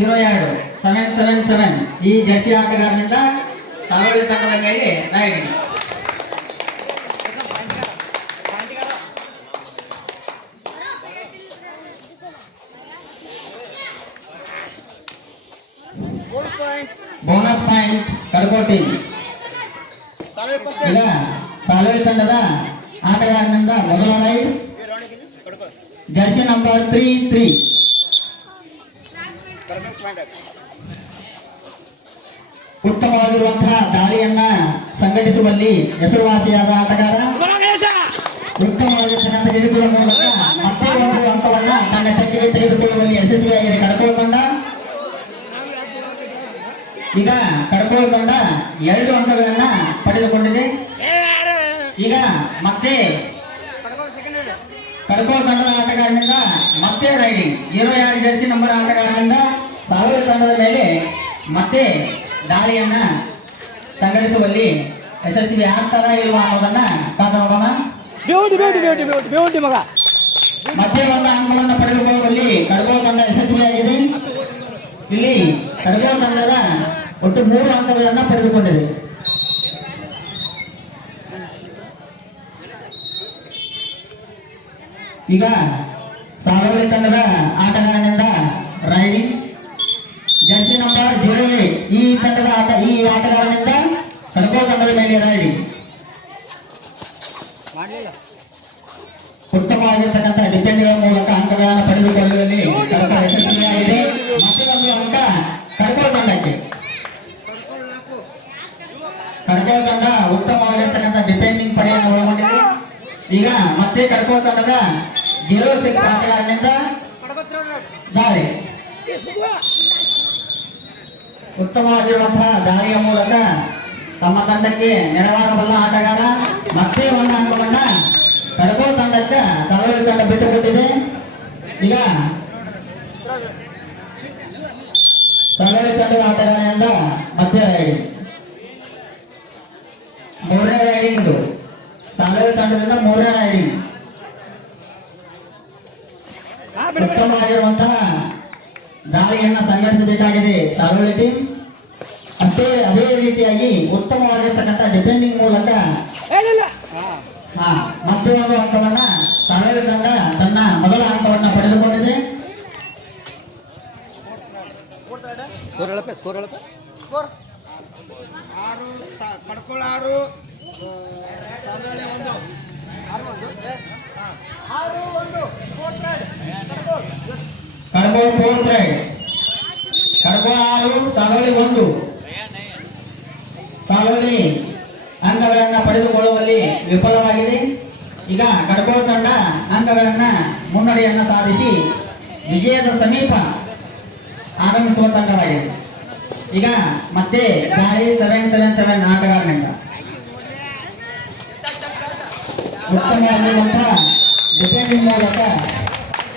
777 ಈ ಜರ್ಸಿ ಆಟಗಾರನಿಂದ ಸಾವಳಿ ತಂಡದ ಮೇಲೆ ರೈಡಿಂಗ್. Bonus point ಕಡಕೋಟಿ. ಈಗ ಸಾವಳಿ ತಂಡದ ಆಟಗಾರನಿಂದ ಮೊದಲ ರೈಡ್ ಜರ್ಸಿ ನಂಬರ್ 33. ಉತ್ತಮವಾಗಿರುವಂತಹ ದಾಳಿಯನ್ನ ಸಂಘಟಿಸುವಲ್ಲಿ ಹೆಸರುವಾಸಿಯಾದ ಆಟಗಾರ. ಉತ್ತಮವಾಗಿರ್ತಕ್ಕಂಥ ಗಿರಿಗಳ ಮೂಲಕ ಮತ್ತೆ ಒಂದು ಅಂಕವನ್ನ ತನ್ನ ತೆಕ್ಕೆಗೆ ತೆಗೆದುಕೊಳ್ಳುವಲ್ಲಿ ಯಶಸ್ವಿಯಾಗಿದೆ ಕಡಕೋಳ ತಂಡ. ಈಗ ಕಡಕೋಳ ತಂಡ 2 ಅಂಕಗಳನ್ನ ಪಡೆದುಕೊಂಡಿದೆ. ಈಗ ಮತ್ತೆ ಕಡಕೋಳ ತಂಡದ ಆಟಗಾರನಿಂದ ಮತ್ತೆ ರೈಡಿಂಗ್ 22 ಜರ್ಸಿ ನಂಬರ್ ಆಟಗಾರನಿಂದ ಸಾವಳಿ ತಂಡದ ಮೇಲೆ ಮತ್ತೆ ದಾಳಿಯನ್ನ ಸಂಘಟಿಸುವಲ್ಲಿ ಯಶಸ್ವಿ ಆಗ್ತಾರ ಇಲ್ವಾ ಅನ್ನೋದನ್ನ ಕಾದು ನೋಡೋಣ. ಮತ್ತೆ ಒಂದು ಅಂಕವನ್ನು ಪಡೆದುಕೊಳ್ಳುವಲ್ಲಿ ಕಡಕೋಳ ತಂಡ ಯಶಸ್ವಿಯಾಗಿದೆ. ಇಲ್ಲಿ ಕಡಕೋಳ ತಂಡದ ಒಟ್ಟು 3 ಅಂಕಗಳನ್ನ ಪಡೆದುಕೊಂಡಿದೆ. ಈಗ ಸಾವಳಿ ತಂಡದ ಆಟಗಾರನಿಂದ ರೈಡಿಂಗ್ ಜರ್ಸಿ ನಂಬರ್ 08 ಈ ಆಟಗಾರನಿಂದ ಕಡಕೋಳ ತಂಡದ ಮೇಲೆ ರೈಡಿಂಗ್. ಉತ್ತಮವಾಗಿರ್ತಕ್ಕಂಥ ಡಿಫೆಂಡ್ಗಳ ಮೂಲಕ ಅಂಕಗಳನ್ನು ಪಡೆದುಕೊಳ್ಳುವಲ್ಲಿ ಕಡಕೋಳ ಯಶಸ್ವಿಯಾಗಿದೆ. ಮತ್ತೆ ಒಂದು ಅಂಕ ಕಡಕೋಳ ತಂಡಕ್ಕೆ. ಕಡಕೋಳ ತಂಡ ಉತ್ತಮವಾಗಿರ್ತಕ್ಕಂಥ ಡಿಫೆಂಡಿಂಗ್ ಪಡೆಯನ್ನು ಒಳಗೊಂಡಿದೆ. ಈಗ ಮತ್ತೆ ಕಡಕೋಳ ತಂಡದ 06 ಆಟಗಾರನಿಂದ ದಾಳಿ. ಉತ್ತಮವಾಗಿರುವಂತಹ ದಾಳಿಯ ಮೂಲಕ ತಮ್ಮ ತಂಡಕ್ಕೆ ನೆರವಾಗಬಲ್ಲ ಆಟಗಾರ. ಮತ್ತೆ ಒಂದು ಅಂಕವನ್ನ ಕಡಕೋಳ ತಂಡಕ್ಕೆ ಸಾವಳಿ ತಂಡ ಬಿಟ್ಟುಕೊಟ್ಟಿದೆ. ಈಗ ಸಾವಳಿ ತಂಡದ ಆಟಗಾರನಿಂದ ಮತ್ತೆ ರೈಡಿಂಗ್. 3ನೇ ರೈಡಿಂಗ್ ಸಾವಳಿ ತಂಡದಿಂದ 3ನೇ ರೈಡಿಂಗ್. ಉತ್ತಮವಾಗಿರುವಂತಹ ದಾಳಿಯನ್ನ ಸಂಘಟಿಸಬೇಕಾಗಿದೆ ಸಾವಳಿ ಟೀಮ್. ಅದೇ ರೀತಿಯಾಗಿ ಉತ್ತಮವಾಗಿರ್ತಕ್ಕಂಥ ಡಿಫೆಂಡಿಂಗ್ ಮೂಲಕ ಮತ್ತೆ ಒಂದು ಅಂಕವನ್ನ ಸಾವಳಿ ತಂಡ ತನ್ನ ಮೊದಲ ಅಂಕವನ್ನ ಪಡೆದುಕೊಂಡಿದೆ. Kadakol 4th raid. ಕಡಕೋಳ 6 ಸಾವಳಿ 1. ಸಾವಳಿ ಅಂಕಗಳನ್ನ ಪಡೆದುಕೊಳ್ಳುವಲ್ಲಿ ವಿಫಲವಾಗಿದೆ. ಈಗ ಕಡಕೋಳ ತಂಡ ಅಂಕಗಳನ್ನ ಮುನ್ನಡೆಯನ್ನ ಸಾಧಿಸಿ ವಿಜಯದ ಸಮೀಪ ಆಗಮಿಸುವ ತಂಡವಾಗಿದೆ. ಈಗ ಮತ್ತೆ ದಾಳಿ 777 ಆಟಗಾರನಿಂದ ಉತ್ತಮವಾಗಿರುವಂತಹ ಡಿಫೆಂಡಿಂಗ್ ಮೂಲಕ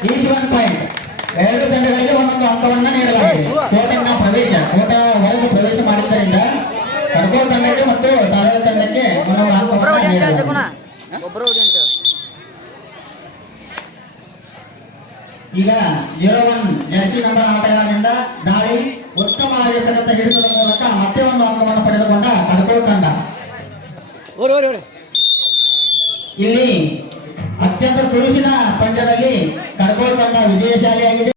1 ಪಾಯಿಂಟ್. 2 ತಂಡಗಳಿಗೆ ಒಂದೊಂದು ಅಂಕವನ್ನ ನೀಡಲಾಗಿದೆ. ಕೋಟೆನ ಕೋಟ ಹೊರಗೆ ಪ್ರವೇಶ ಮಾಡಿದ್ದರಿಂದ ಕಡಕೋಳ ತಂಡಕ್ಕೆ ಮತ್ತು ಸಾವಳಿ ತಂಡಕ್ಕೆ ಒಂದೊಂದು ಅಂಕವನ್ನ ನೀಡಲಾಗಿದೆ. ಈಗ 01 ಜರ್ಸಿ ನಂಬರ್ ಆಟಗಾರನಿಂದ ದಾಳಿ. ಉತ್ತಮವಾಗಿರ್ತಕ್ಕಂಥ ಹಿಡಿತದ ಮೂಲಕ ಮತ್ತೆ ಒಂದು ಅಂಕವನ್ನು ಪಡೆದುಕೊಂಡ ಕಡಕೋಳ ತಂಡ. ಇಲ್ಲಿ ಅತ್ಯಂತ ತುರುಸಿನ ಪಂದ್ಯದಲ್ಲಿ ಕಡಕೋಳ ತಂಡ ವಿಜಯಶಾಲಿಯಾಗಿದೆ.